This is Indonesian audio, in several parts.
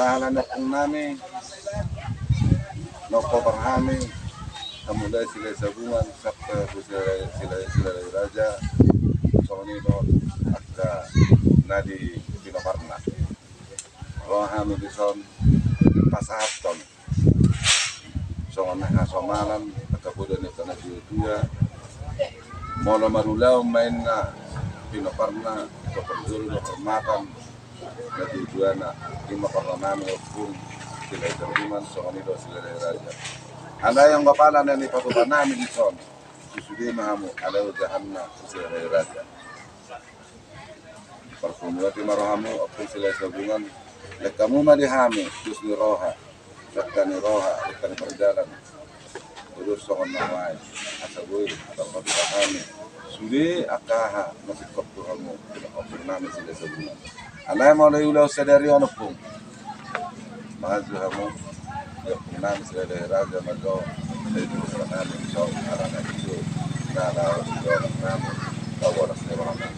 Sahalan na kung namin, nakoparhami, kemudian sila sabungan, sabta sila raja, so nito at nadi pinaparna. Roh kami dison pasahapton. So nakasomalan, kemudian ito na dia, mula marulaw main na pinaparna, keperjuru hormatan, na tujuan na imaparlaman hukum sila sabungan, so nito sila raja. Anda yang bapala na ni patuban namin dison, susudi mahamu alaw jahanna sila raja. Perkumulat marohamu apun sila sabungan, lekamu madihami dus ni roha, lekani roha, lekani perjalan, terus songon nawai, asabuy atau patuban sudi akaha masih koptuhamu, apun namin sila sabungan. Anda mau ulaw sadari onopung, maju hamu. Ya namin sila raja magaw ay sa namin so arana ito na namin tawaras ni mga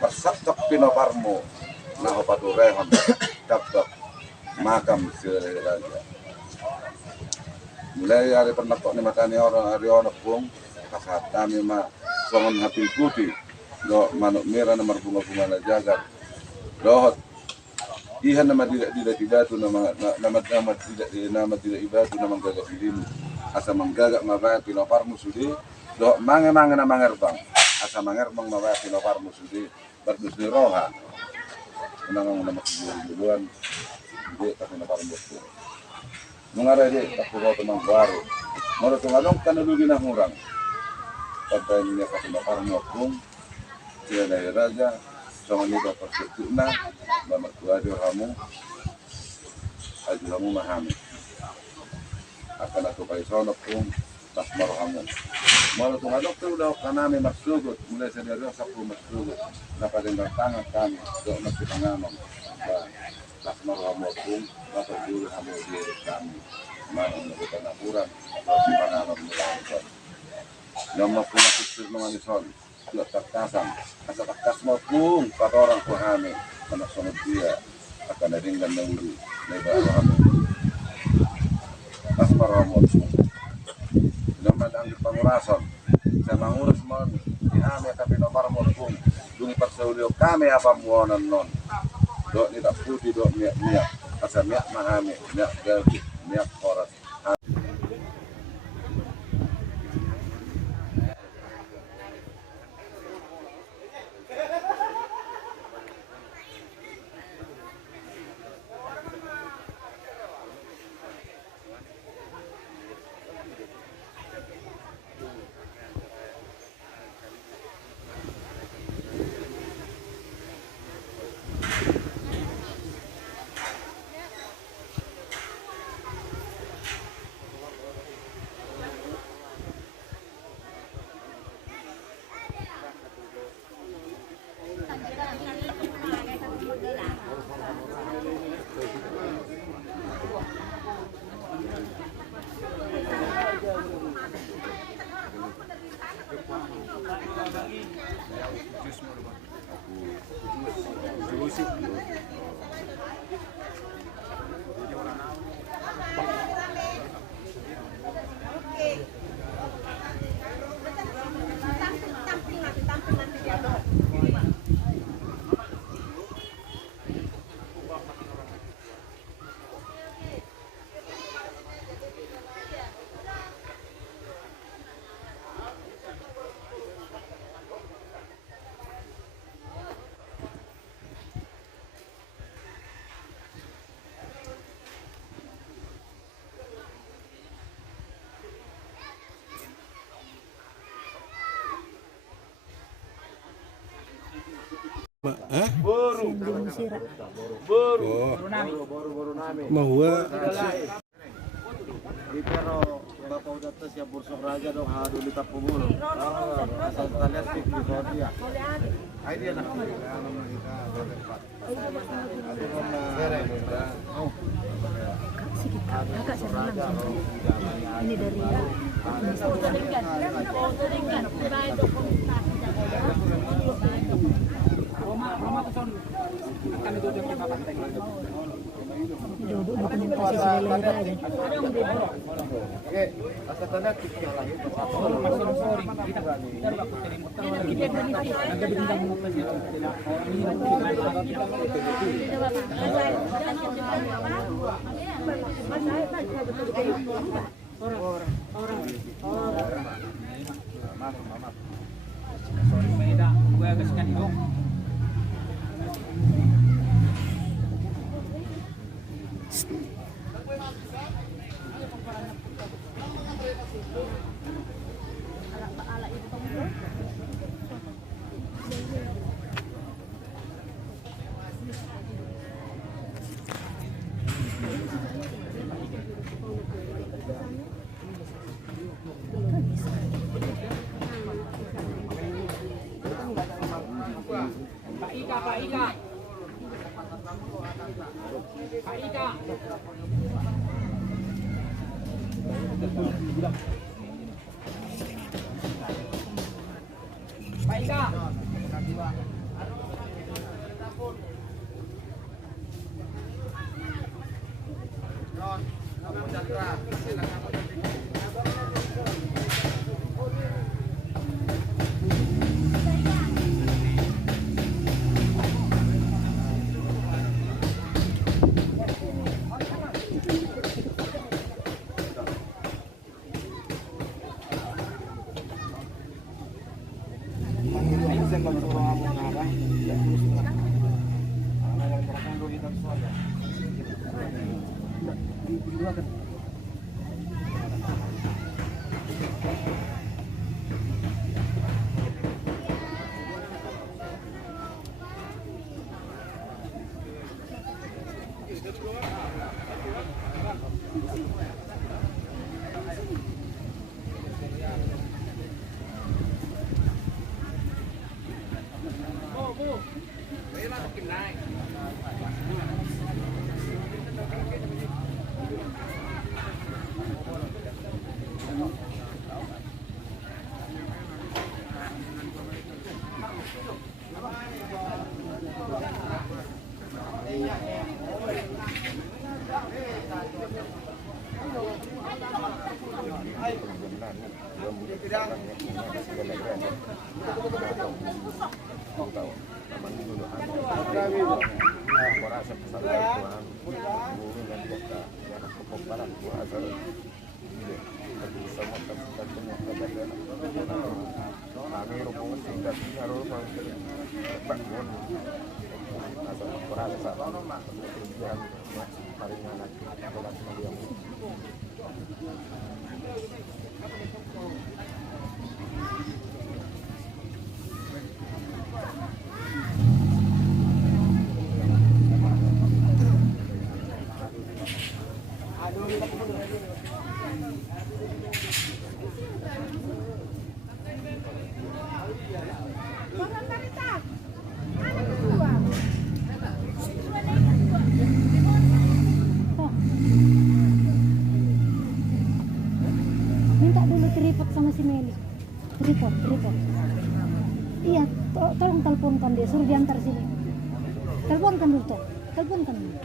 pasaktak pinaparmo na hopaturehon taptak makam sila raja mulai hari pernako ni matani orang ariona pung kasat kami ma songon hapil putih do manuk merah na marbunga-bunga na jagat dohot ihan nama tidak ibatu nama tidak ibatu nama gagak dirimu asa menggagak mabaya pinopar musudi do mange na mangerbang asa mangerbang mabaya pinopar musudi berdus ni roha menang nama duluan dia tapi pinopar musuh mengarah dia tak perlu teman baru mau tungalong kanulugi na hurang pada ini ka pinopar musuh sila dari raja sama ni dapat berguna mertuadio kamu aju kamu mahami akan aku paisono pun tas marhamu malu tungadok tu udah kanami maksugut mulai sedari sapu maksugut dapat tangan kami untuk masih pengaman tas marhamu pun dapat dulu kamu diri kami malu memberikan laporan masih pengaman melakukan nama pun aku mengalison tidak terkasan, asal terkas maupun pada orang kuhami, anak sonot dia akan ringgan dahulu, lebar kami. Asmar ramot, nama dan pengurasan, saya mengurus mon, kami tapi nomor maupun, dungi persaudara kami apa muanan non, dok tidak putih dok miak, asal miak mahami, miak gaji, miak koras. Baru Mahua di pero bapak udah tes ya bursok raja dong hadu di tapubul asal kalian speak di dia ai dia nak Kakak senang ini dari Roma ke sono akan itu dia pakai duduk dokumentasi sudah lahir aja. Oke, asal tanda kita lagi minta dulu tripod sama si Meli. Tripod. Iya, tolong teleponkan dia, suruh diantar sini. Teleponkan dulu toh. Teleponkan dulu.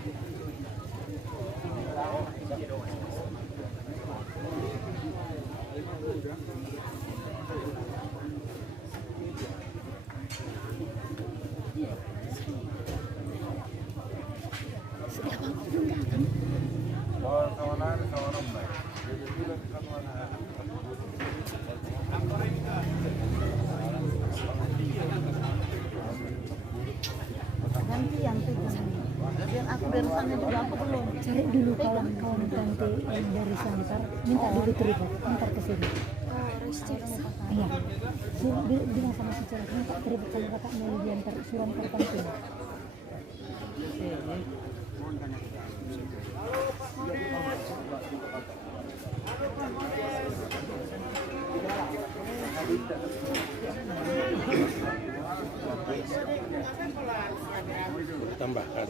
Gantian tuh biar aku dari sana juga aku belum cari dulu kawan-kawan ganti yang dari sana minta dulu tripod ntar ke sini. Iya, bilang sama si Celak minta tripod sama kakak mau diantar suram ke kantin. Tambahkan.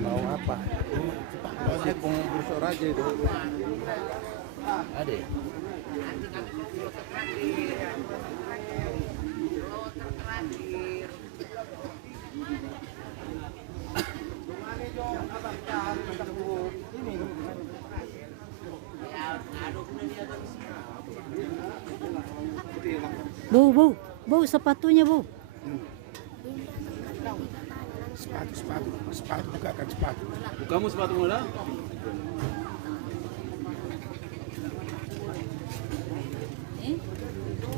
Mau apa? Mau saya pengurus raja itu. Ada. Bau sepatunya, Bu. Sepatu bukakan sepatu. Kamu sepatu muda?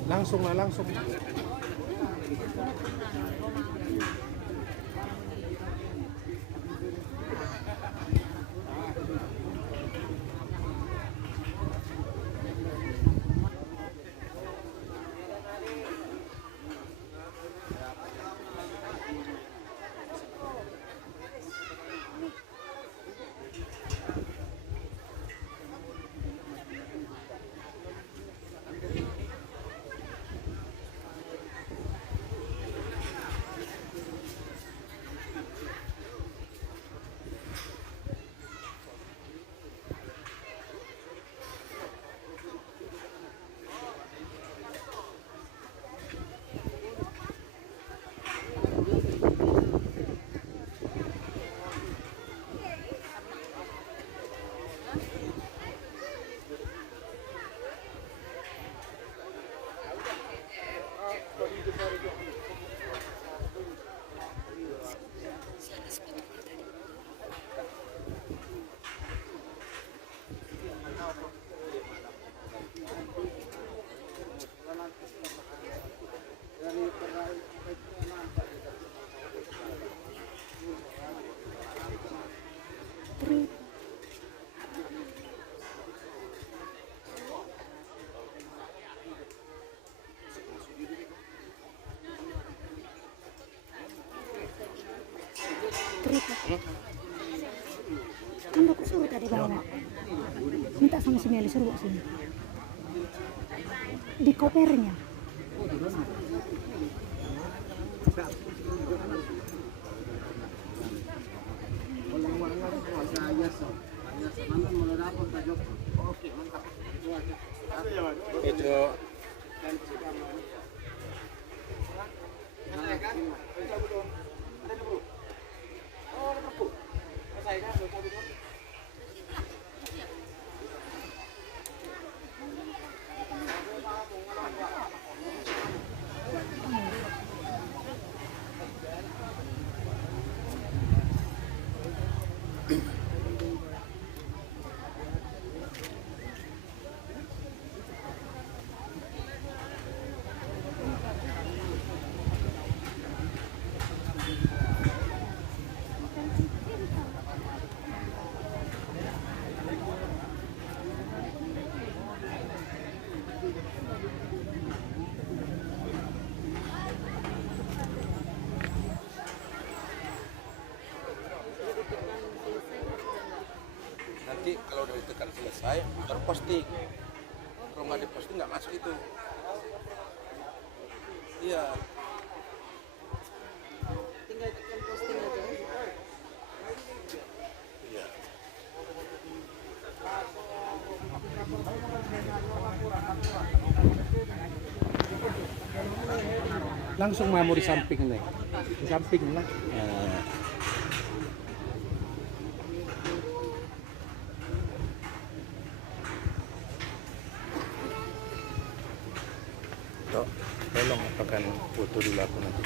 Langsung lah, langsung. Kan aku suruh tadi bawa. Minta sama si Meli suruh sini. Di kopernya. Itu nanti kalau udah ditekan selesai baru posting. Kalau nggak diposting nggak masuk itu. Iya. Tinggal tekan posting aja. Iya. Langsung mau di samping nih. Di samping lah. Tolong apakan foto dulu aku nanti.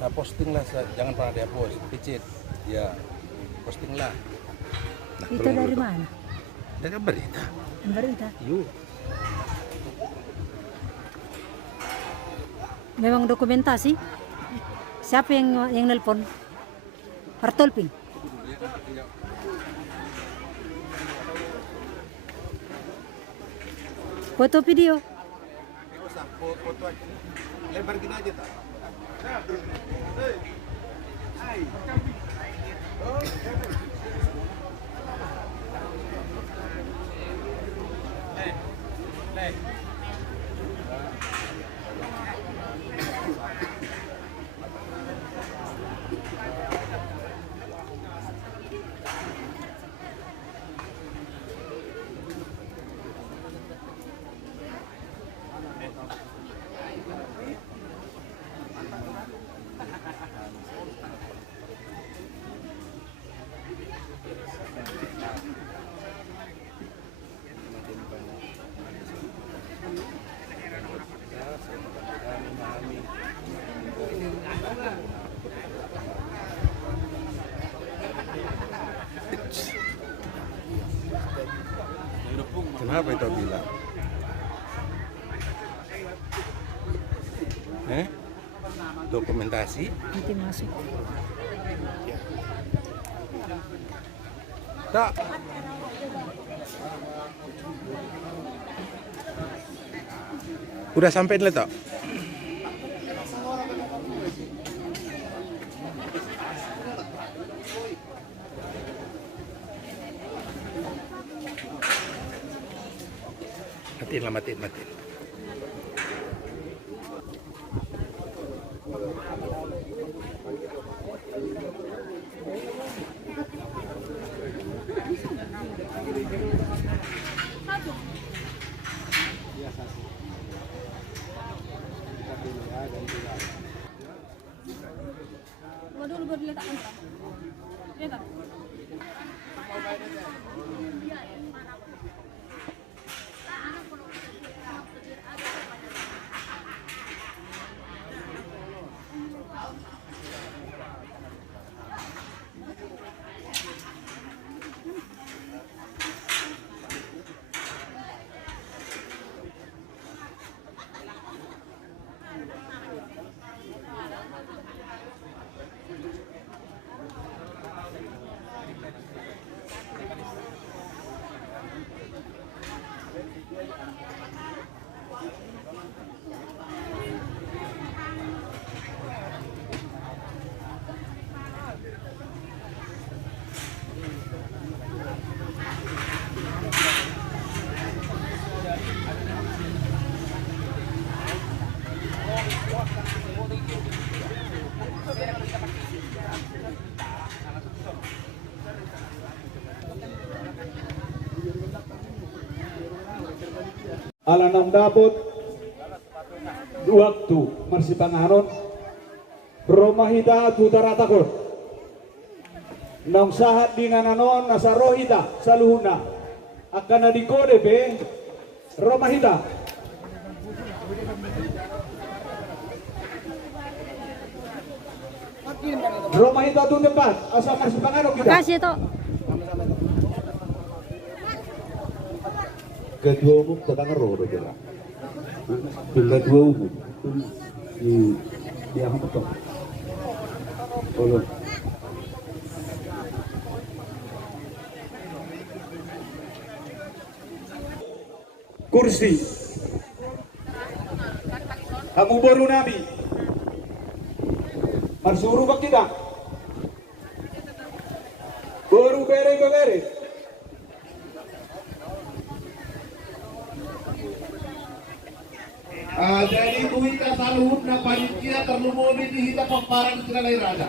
Nah, posting lah, jangan pernah dihapus, picit. Ya, posting lah. Nah, Itu dari mana? Dari berita. Berita. Yuk. Memang dokumentasi. Siapa yang nelpon? Hartolping. Foto video. Foto aja. Lebar gini aja tak? Apa itu bilang? Dokumentasi? Nanti masuk. Tak. Udah sampai dulu tak? Matiin. Waduh, baru diletakkan. Lihat. Alanam dapot waktu marsipanganon romahita tutara takut nang sahat dengan anon nasa rohita saluhuna akan adikode pe romahita tu tempat asal marsipanganon kita. Makasih Tok. Kedua umum tetangga roh saja. Kedua umum di apa betul? Tolong. Kursi. Kamu baru nabi. Marsuruh bak kita. Baru bere. Jadi buita saluhut na panitia terlumobi di hita pemparang sila raja.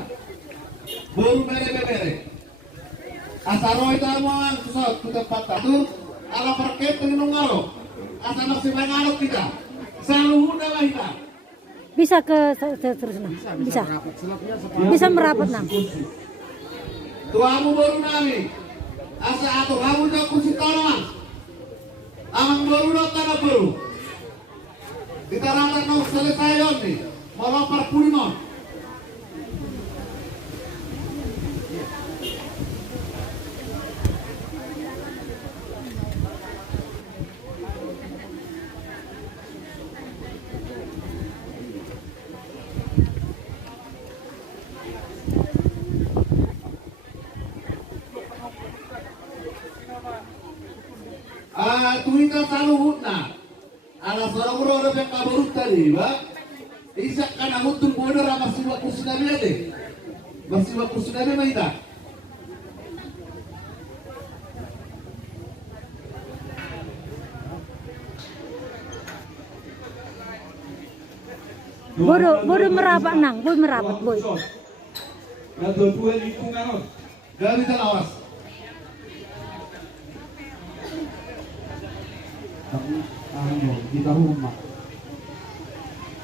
Baru bere. Asaro ita mo ang susot ku tempat tatur ala perket tenung ngalo. Asa maksimal kita. Saluhut na lahita. Bisa ke terus nah. Bisa merapat nah. Tuamu baru nami. Asa atur kamu jak kursi tanah. Amang baru na tanah baru. Kita rata kau selesai nih, malah perpuluhan. Tuita saluhut na. Alas orang yang kabarut tadi, ba? Isak kan aku tunggu ada masih waktu sudah ada. Masih waktu sudah ada kita. Bodo merapat nang, boy merapat boy. Nah, dua lingkungan. Dari awas. Kita rumah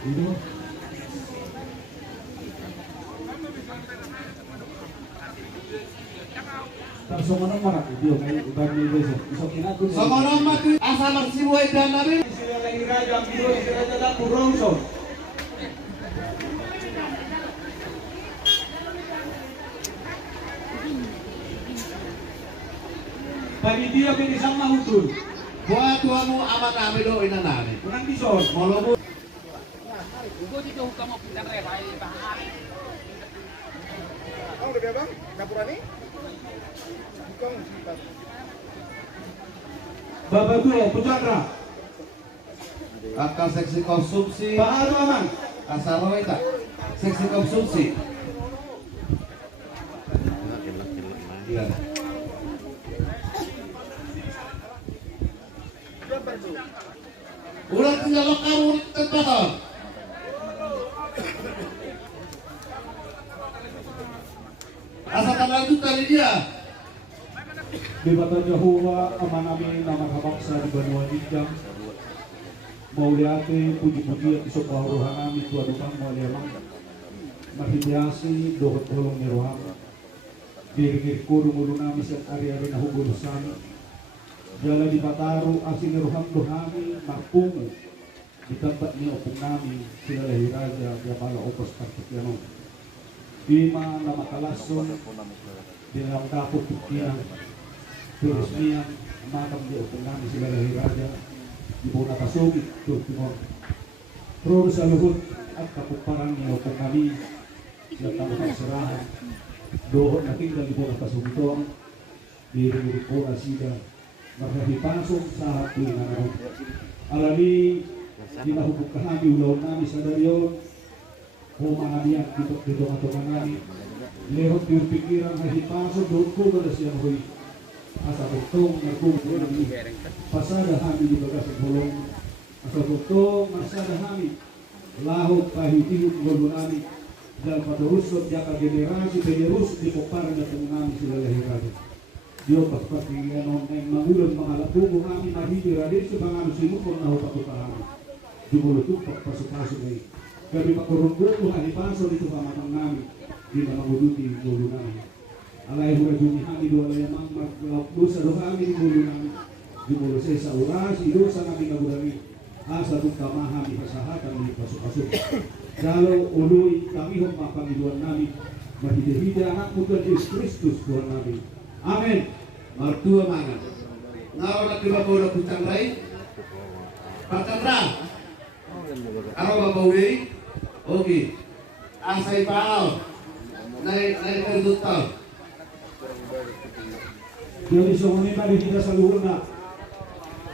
itu Somono marak video kayak udah nih besok. Somono mati asal marsiwo dan nabi. Sila lagi raja video raja dapur rongso. Panitia ini sama utul. Buat tuamu amat kami do inanani. Kurang dison, molobu. Bapak Tua, Pucandra. Kakak seksi konsumsi. Pak Arman. Kasaroita. Seksi konsumsi. Iya. Udah tinggal kamu tempat. Asal lanjut tadi dia. Bebatan Yahuwa aman amin nama kabaksa di Banua Jijang Mauliate puji-pujian di sopa rohanami Tuhan Tukang Mualiamang Mahibiasi dohot tolong niroham Diri-diri kudu mulu nami set ari-ari na hugulusan Jala di Pataru asin niroham dohami Marpungu di tempat ni opung nami Sinalahi Raja Biapala Opos Kartukiano Bima nama kalason di dalam kaput tukian peresmian makam di opung nami Sinalahi Raja di Bona Kasugit Tur Timor terus sa luhut at kapuparan ni opung nami siya tamang serahan doon na tinggal di Bona Kasugit diri-diri po na sida magkahipasok sa hati na naroon alami di nahubog kahami ulaw nami sa daryon Humanian dito atungan nami lehot yung pikiran na hipasok doon ko na siya huy asa butong nagkumpul nami pasada hami di bagas ng bulong asa butong masada hami lahot pahitiyong gulo nami dahil paturusot jaka generasi penerus di poparan na itong nami sila lahirado Diyo paspati ngayon ay magulang mga lapugo nami mahihira din sa mga sinukong na hupatukahan dumulutok pagpasok-pasok ay kami makurunggo ko halipaso dito pamatang namin di na maguduti yung gulo namin alay hura dumi kami doon ay amang maglapdo sa doon kami yung gulo namin dumulo sa oras ilo sa kami kagulami asa itong kamahami kasahatan di pasok-pasok dalo uloy kami hong mapangiluan namin mahidihida ang putan Diyos Kristus Tuhan namin Amen Martua mana? Ngaw na tiba po na Pucang Ray? Patandra? Araw babawi? Okay. Asay paaw? Nay perdutaw? Jadi soalnya dihita sa luhur na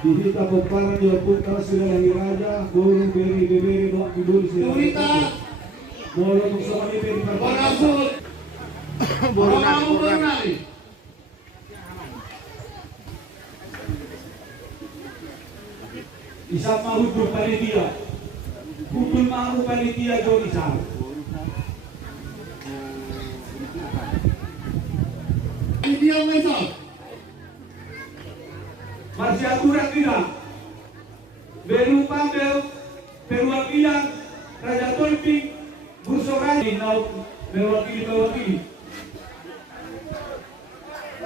dihita poparan niyo punta sila lahi raja burung beri doang tidur sila Turita! molo kung soalnya beri Borasut! Borunari! Isa mahudul panitia hudul mahu panitia jo isa Ini yang mesok! masih aturan kita berupa perwakilan Raja Tolping Bursorani mewakili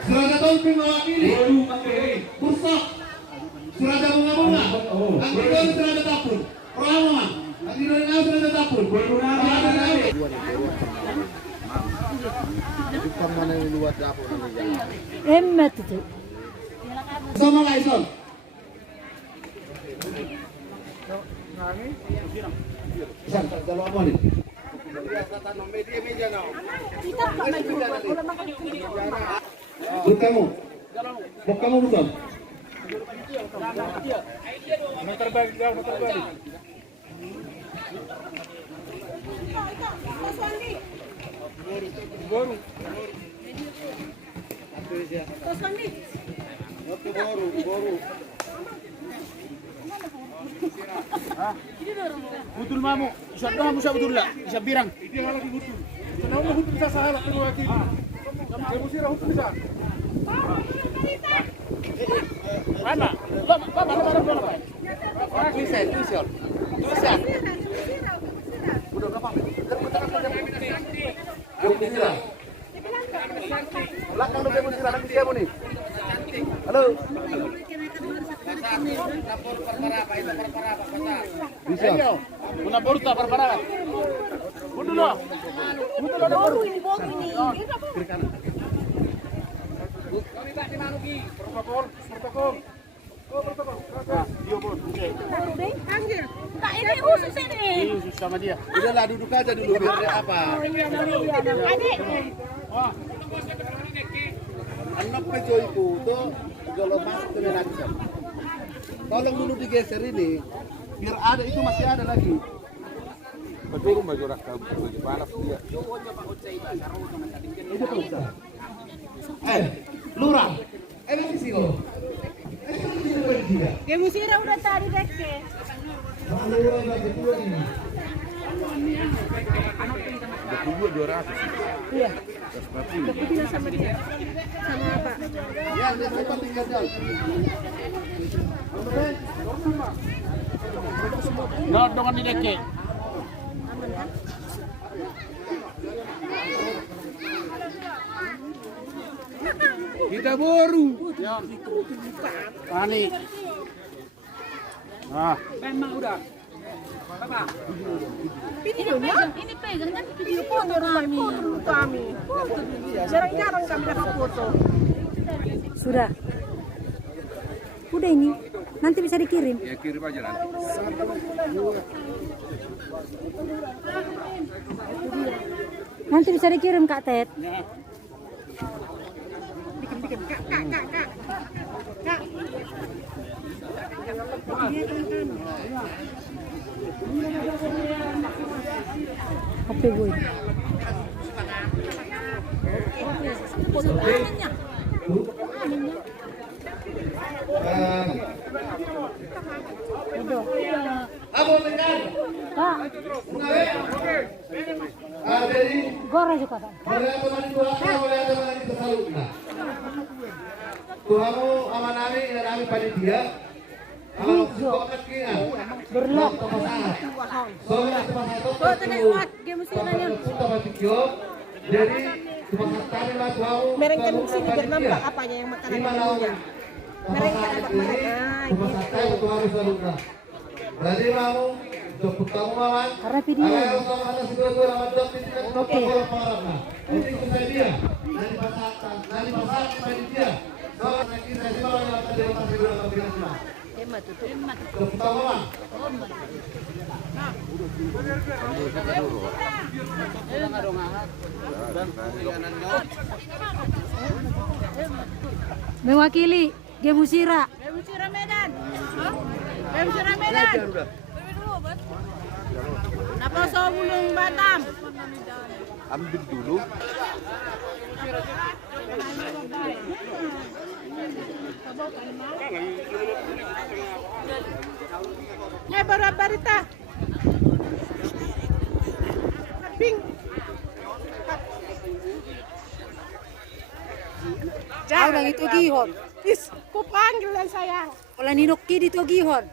Surada Tolping mewakili! baru pakai Bursok! Surada bunga-bunga! Nanti doon surada tapur! Perlawan! Nanti doon nga surada tapur! baru Emmet itu. Sama Laison! Isan, dalawa mo rin. Buka mo. Buka mo buka. Butul mamu, isa doang musa butul lah, isa birang. Ini lagi butul. Kenapa butul bisa salah perwakilan? Kamu sih butul bisa. Mana? Mana? Tulisan. Udah berapa? Belakang udah demonstrasi lagi siapa nih? Halo. Lapor perkara apa? Bisa. Una porta perkara. Butuh loh. Baru ini. Kami tak di Manuki. Protokol. Panggil. Tak ini khusus ini. Sama dia. Udahlah duduk aja dulu biar dia apa. Adik. Anak pejo itu tuh kalau masuk ke Menaker. Tolong dulu digeser ini biar ada itu masih ada lagi. Betul baju rakam baju panas dia. Itu Pak Ustaz. Lurah. Di sini loh. Gemusira udah tadi deke. Betul 200. Iya. Tapi tidak sama dia. Sama apa? Ya, dia sempat tinggal jauh. Dengan di deke. Kita baru. Panik. Ah, memang udah. Ini pegang kan video foto kami. Jarang-jarang kami dapat foto. Sudah. Udah ini. Nanti bisa dikirim. Ya kirim aja nanti. Nanti bisa dikirim Kak Ted. Bikin. Kak. Oke, boy. Apa tekan? Kak, Jadi goreng juga Kak. boleh teman itu apa? Boleh teman itu salutna. Tuhamu amanami dan kami panitia. Kalau suka kena. Berlok. Soalnya satu. Oh, terlewat gemusiranya. Jadi kami lah tuhamu. Merengkan sini biar nampak apanya yang makanan menunya. Merengkan apa mereka? Berarti mau jemput kamu maman. Karena video. Oke. Ini saya dia. Dari pasar panitia. Soalnya kita sih mau yang tadi masih belum terbiasa. Jemput kamu maman. Mewakili Gemusira. Gemusira Medan. Gemusira Medan. Napa Sobulung Batam? Ambil dulu. Baru berita. Ping. Jauh dari itu gihon. Is, ku panggil dan sayang. Oleh ninok ki dito gihon.